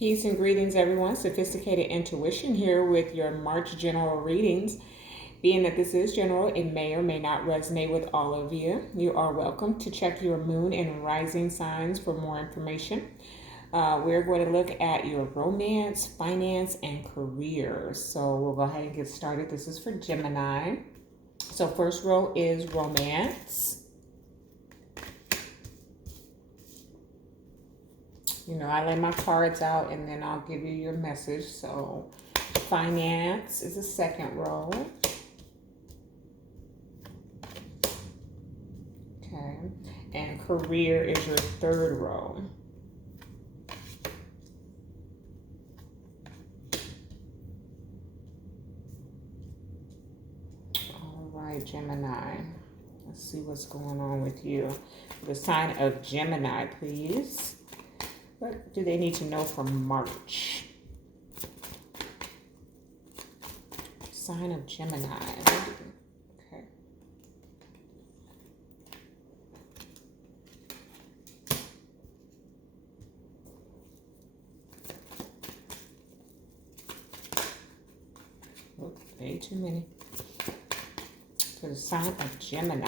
Peace and greetings, everyone. Sophisticated Intuition here with your March general readings. Being that this is general, it may or may not resonate with all of you. You are welcome to check your moon and rising signs for more information. We're going to look at your romance, finance, and career. So we'll go ahead and get started. This is for Gemini. So first row is romance. You know, I lay my cards out and then I'll give you your message. So finance is the second row. Okay. And career is your third row. All right, Gemini. Let's see what's going on with you. The sign of Gemini, please. What do they need to know for March? Sign of Gemini. Okay. Oh, way too many. For the sign of Gemini.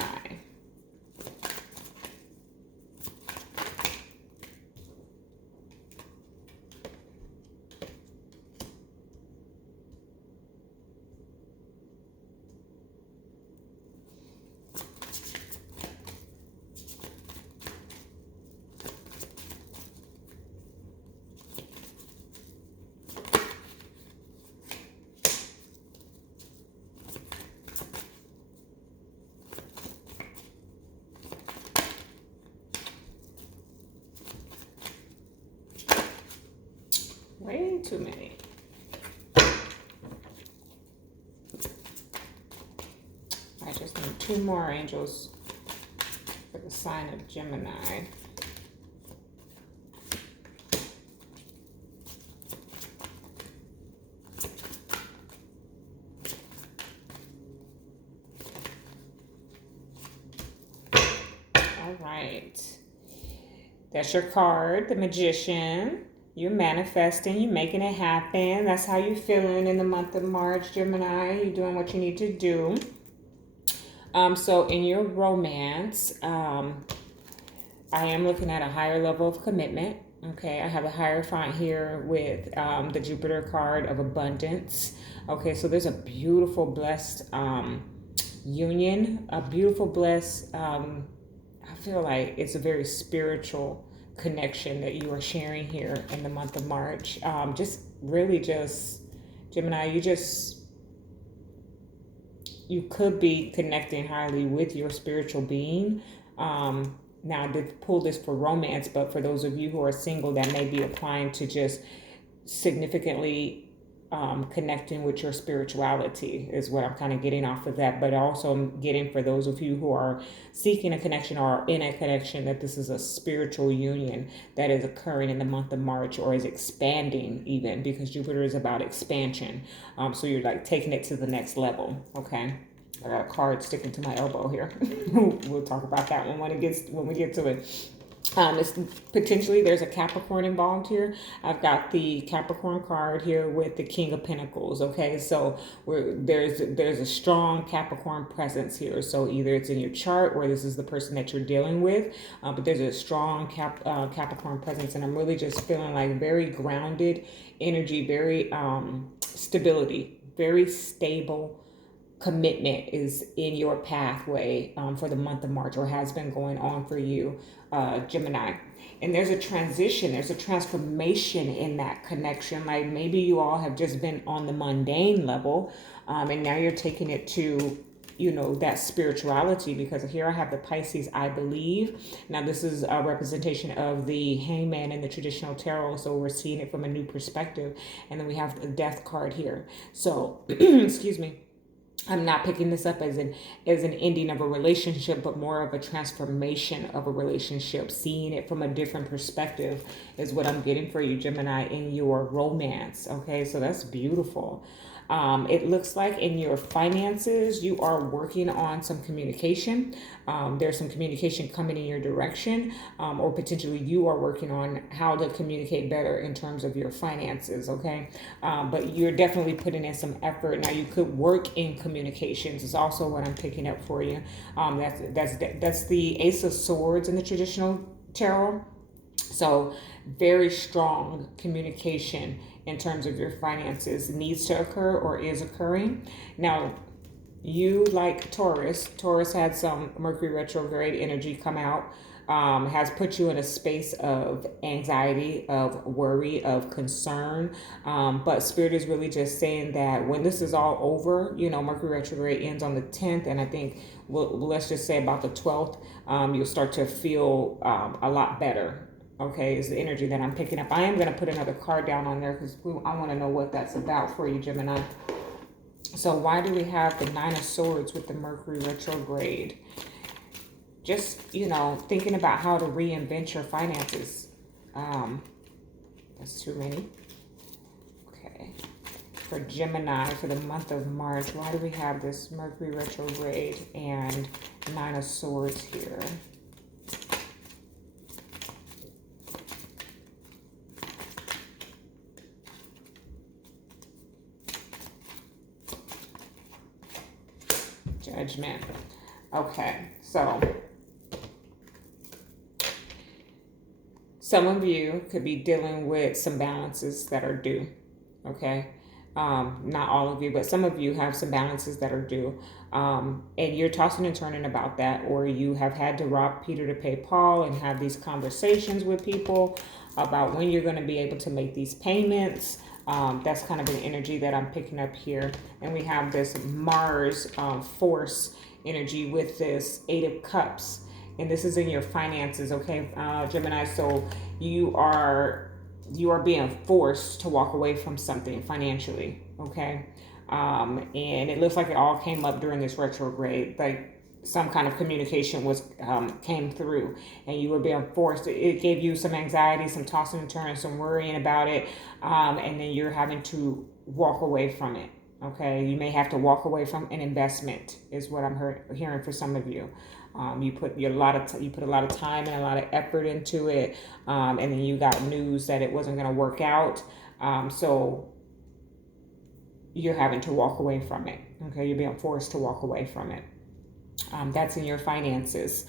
Way too many. I just need two more angels for the sign of Gemini. All right. That's your card, the Magician. You're manifesting, you're making it happen. That's how you're feeling in the month of March, Gemini. You're doing what you need to do. So in your romance, I am looking at a higher level of commitment. Okay, I have a Hierophant here with the Jupiter card of abundance. Okay, so there's a beautiful, blessed union, a beautiful, blessed, I feel like it's a very spiritual connection that you are sharing here in the month of March. Gemini, you could be connecting highly with your spiritual being. Now I did pull this for romance, but for those of you who are single, that may be applying to just significantly connecting with your spirituality is what I'm kind of getting off of that. But also I'm getting for those of you who are seeking a connection or are in a connection that this is a spiritual union that is occurring in the month of March or is expanding even because Jupiter is about expansion. So you're like taking it to the next level. Okay. I got a card sticking to my elbow here. We'll talk about that one when we get to it. It's potentially there's a Capricorn involved here. I've got the Capricorn card here with the King of Pentacles. Okay, so there's a strong Capricorn presence here. So either it's in your chart or this is the person that you're dealing with. But there's a strong Capricorn presence, and I'm really just feeling like very grounded energy, very stability, very stable. Commitment is in your pathway for the month of March or has been going on for you, Gemini. And there's a transition, there's a transformation in that connection. Like maybe you all have just been on the mundane level and now you're taking it to, that spirituality, because here I have the Pisces, I believe. Now this is a representation of the Hangman in the traditional tarot. So we're seeing it from a new perspective. And then we have the Death card here. So, excuse me. I'm not picking this up as an ending of a relationship, but more of a transformation of a relationship. Seeing it from a different perspective is what I'm getting for you, Gemini, in your romance. Okay, so that's beautiful. It looks like in your finances, you are working on some communication. There's some communication coming in your direction, or potentially you are working on how to communicate better in terms of your finances. Okay, but you're definitely putting in some effort. Now, you could work in communications. Is also what I'm picking up for you. That's the Ace of Swords in the traditional tarot. So, very strong communication in terms of your finances needs to occur or is occurring. Now, you like Taurus. Taurus had some Mercury retrograde energy come out, has put you in a space of anxiety, of worry, of concern. But Spirit is really just saying that when this is all over, Mercury retrograde ends on the 10th, and I think let's just say about the 12th, you'll start to feel a lot better. Okay, is the energy that I'm picking up. I am going to put another card down on there because I want to know what that's about for you, Gemini. So why do we have the Nine of Swords with the Mercury retrograde? Just, thinking about how to reinvent your finances. That's too many. Okay. For Gemini, for the month of March, why do we have this Mercury retrograde and Nine of Swords here? Judgment. Okay, so some of you could be dealing with some balances that are due. Okay, not all of you, but some of you have some balances that are due, and you're tossing and turning about that, or you have had to rob Peter to pay Paul and have these conversations with people about when you're going to be able to make these payments. That's kind of an energy that I'm picking up here. And we have this Mars force energy with this Eight of Cups. And this is in your finances, okay, Gemini? So you are being forced to walk away from something financially, okay? And it looks like it all came up during this retrograde. Like some kind of communication came through and you were being forced. It gave you some anxiety, some tossing and turning, some worrying about it, and then you're having to walk away from it. Okay, you may have to walk away from an investment, is what I'm hearing for some of you. You put a lot of time and a lot of effort into it, and then you got news that it wasn't going to work out. So you're having to walk away from it. Okay, you're being forced to walk away from it. That's in your finances.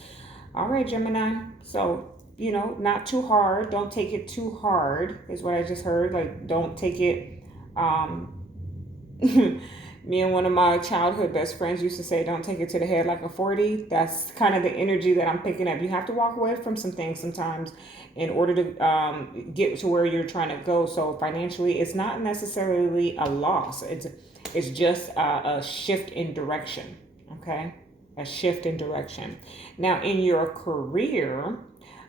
All right, Gemini. So, not too hard. Don't take it too hard is what I just heard. Like, don't take it. Me and one of my childhood best friends used to say, don't take it to the head like a 40. That's kind of the energy that I'm picking up. You have to walk away from some things sometimes in order to get to where you're trying to go. So financially, it's not necessarily a loss. It's just a shift in direction. Okay. A shift in direction. Now, in your career,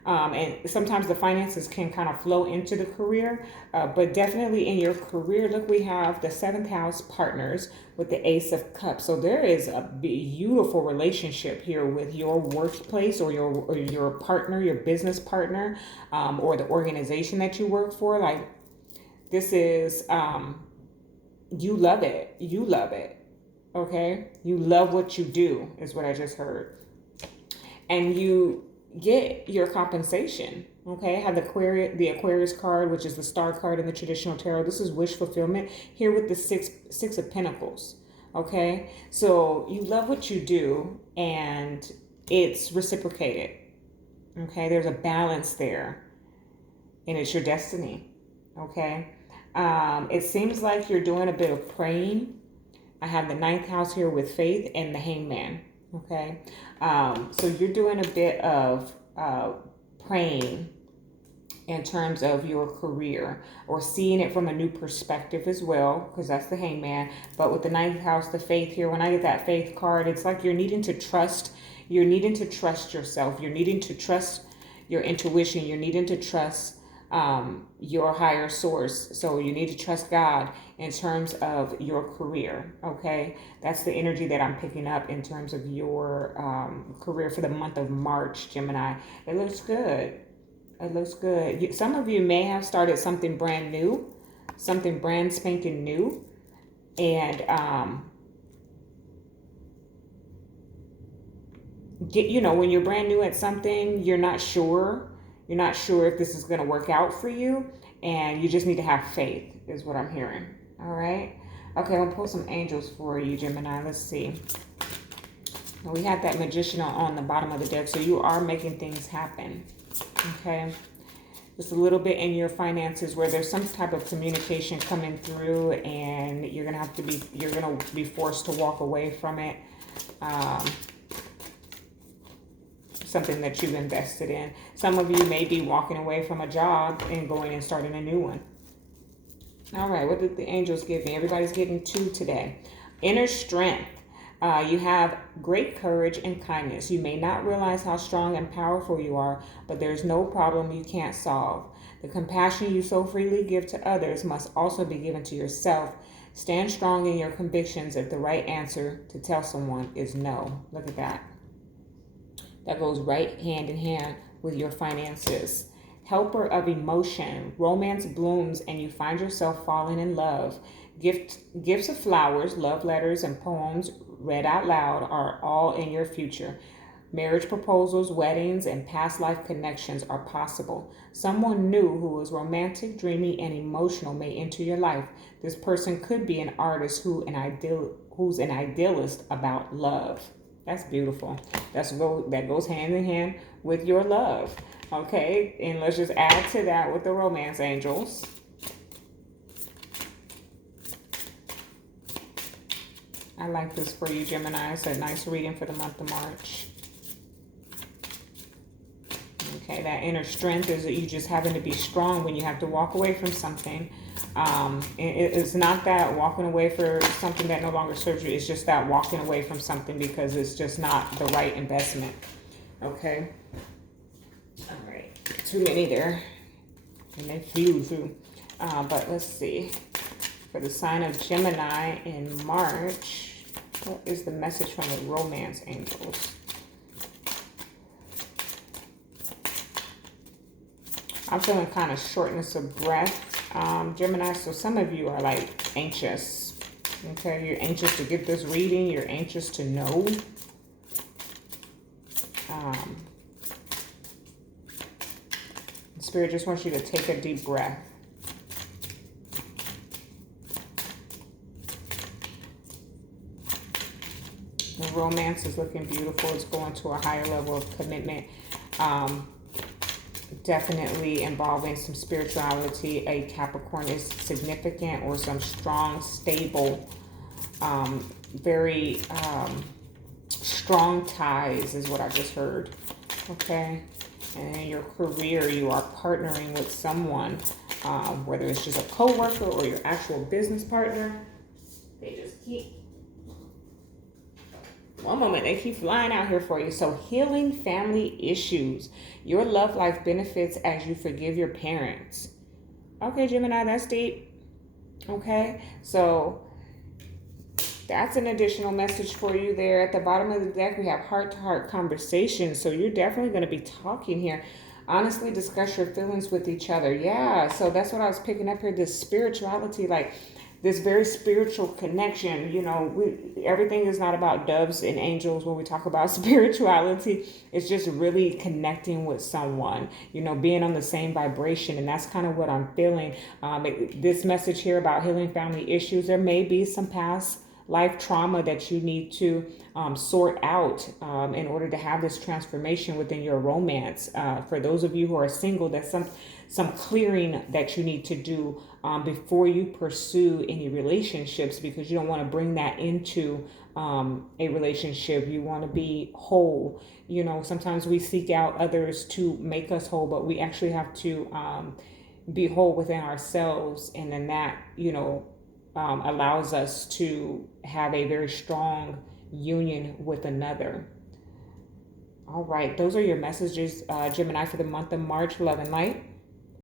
and sometimes the finances can kind of flow into the career, but definitely in your career, look, we have the 7th house partners with the Ace of Cups. So there is a beautiful relationship here with your workplace or your partner, your business partner, or the organization that you work for. Like, this is, you love it. You love it. Okay, you love what you do is what I just heard, and you get your compensation. Okay, I have the Aquarius card, which is the star card in the traditional tarot. This is wish fulfillment here with the six of Pentacles. Okay, so you love what you do, and it's reciprocated. Okay, there's a balance there, and it's your destiny. Okay, it seems like you're doing a bit of praying. I have the 9th house here with faith and the hangman. Okay. So you're doing a bit of praying in terms of your career or seeing it from a new perspective as well, because that's the hangman. But with the 9th house, the faith here, when I get that faith card, it's like you're needing to trust. You're needing to trust yourself. You're needing to trust your intuition. You're needing to trust your higher source. So you need to trust God in terms of your career. Okay, that's the energy that I'm picking up in terms of your career for the month of March, Gemini. It looks good. It looks good. Some of you may have started something brand new, something brand spanking new. And when you're brand new at something, you're not sure if this is going to work out for you, and you just need to have faith is what I'm hearing. All right. Okay, I'm gonna pull some angels for you, Gemini. Let's see. We had that magician on the bottom of the deck, so you are making things happen. Okay. Just a little bit in your finances where there's some type of communication coming through, and you're gonna be forced to walk away from it. Something that you've invested in. Some of you may be walking away from a job and going and starting a new one. All right, what did the angels give me? Everybody's getting 2 today. Inner strength. You have great courage and kindness. You may not realize how strong and powerful you are, but there's no problem you can't solve. The compassion you so freely give to others must also be given to yourself. Stand strong in your convictions if the right answer to tell someone is no. Look at that. That goes right hand in hand with your finances. Helper of emotion. Romance blooms and you find yourself falling in love. Gifts of flowers, love letters, and poems read out loud are all in your future. Marriage proposals, weddings, and past life connections are possible. Someone new who is romantic, dreamy, and emotional may enter your life. This person could be an artist who's an idealist about love. That's beautiful. That goes hand in hand with your love. Okay, and let's just add to that with the romance angels. I like this for you, Gemini. It's a nice reading for the month of March. Okay, that inner strength is that you just having to be strong when you have to walk away from something. It's not that walking away for something that no longer serves you. It's just that walking away from something because it's just not the right investment. Okay. All right. Too many there. And they flew through. But let's see. For the sign of Gemini in March, what is the message from the romance angels? I'm feeling kind of shortness of breath, Gemini. So some of you are like anxious. Okay, you're anxious to get this reading. You're anxious to know. Spirit just wants you to take a deep breath. The romance is looking beautiful. It's going to a higher level of commitment. Definitely involving some spirituality. A Capricorn is significant, or some strong, stable, very strong ties is what I just heard. Okay. And in your career, you are partnering with someone, whether it's just a co-worker or your actual business partner. They just keep... One moment, they keep flying out here for you. So healing family issues. Your love life benefits as you forgive your parents. Okay, Gemini, that's deep. Okay, so that's an additional message for you there. At the bottom of the deck, we have heart-to-heart conversations. So you're definitely going to be talking here. Honestly, discuss your feelings with each other. Yeah, so that's what I was picking up here. This spirituality, like this very spiritual connection. You know, everything is not about doves and angels when we talk about spirituality. It's just really connecting with someone, you know, being on the same vibration. And that's kind of what I'm feeling. This message here about healing family issues, there may be some past life trauma that you need to sort out in order to have this transformation within your romance. For those of you who are single, that's some clearing that you need to do before you pursue any relationships, because you don't want to bring that into a relationship. You want to be whole. You know, sometimes we seek out others to make us whole, but we actually have to be whole within ourselves. And then that, you know, allows us to have a very strong union with another. All right, those are your messages, Gemini, for the month of March. Love and light.